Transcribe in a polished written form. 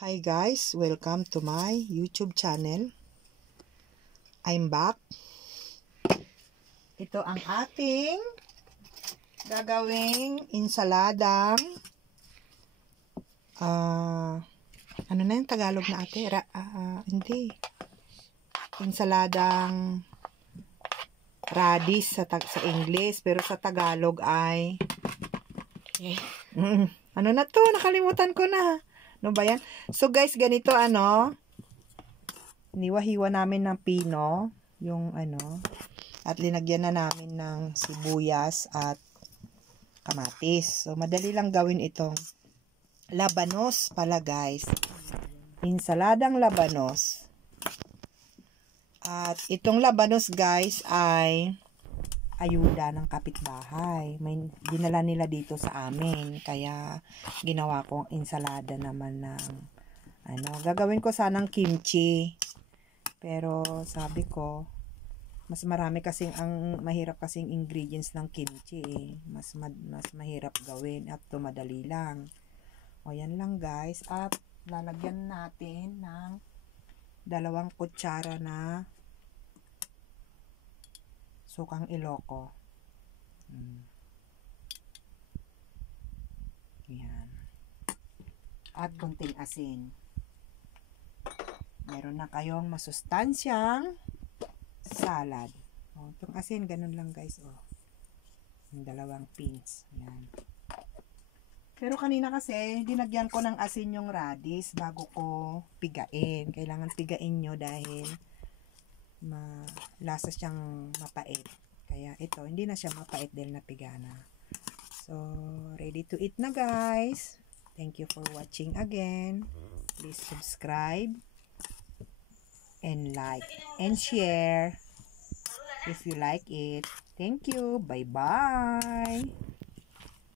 Hi guys, welcome to my YouTube channel. I'm back. Ito ang ating gagawing insaladang ano na yung Tagalog na ate? Hindi. Insaladang radish sa English, pero sa Tagalog ay ano na to? Nakalimutan ko na. Ano ba yan? So guys, ganito niwahiwa namin ng pino, yung at linagyan na namin ng sibuyas at kamatis. So madali lang gawin itong labanos pala guys. Insaladang labanos. At itong labanos guys ay ayuda ng kapitbahay. May dinala nila dito sa amin. Kaya ginawa kong insalada naman ng gagawin ko sanang kimchi. Pero sabi ko, mas marami kasing mahirap kasing ingredients ng kimchi eh. Mas mahirap gawin at madali lang. O yan lang guys. At lalagyan natin ng 2 kutsara na sukang Ilocos. Yan. At konting asin. Meron na kayong masustansyang salad. O, itong asin, ganun lang guys. O, yung 2 pins. Yan. Pero kanina kasi, dinagyan ko ng asin yung radish bago ko pigain. Kailangan pigain nyo dahil lasa siyang mapait. Kaya ito, hindi na siya mapait dahil napiga na. So, ready to eat na guys. Thank you for watching again. Please subscribe and like and share if you like it. Thank you. Bye-bye.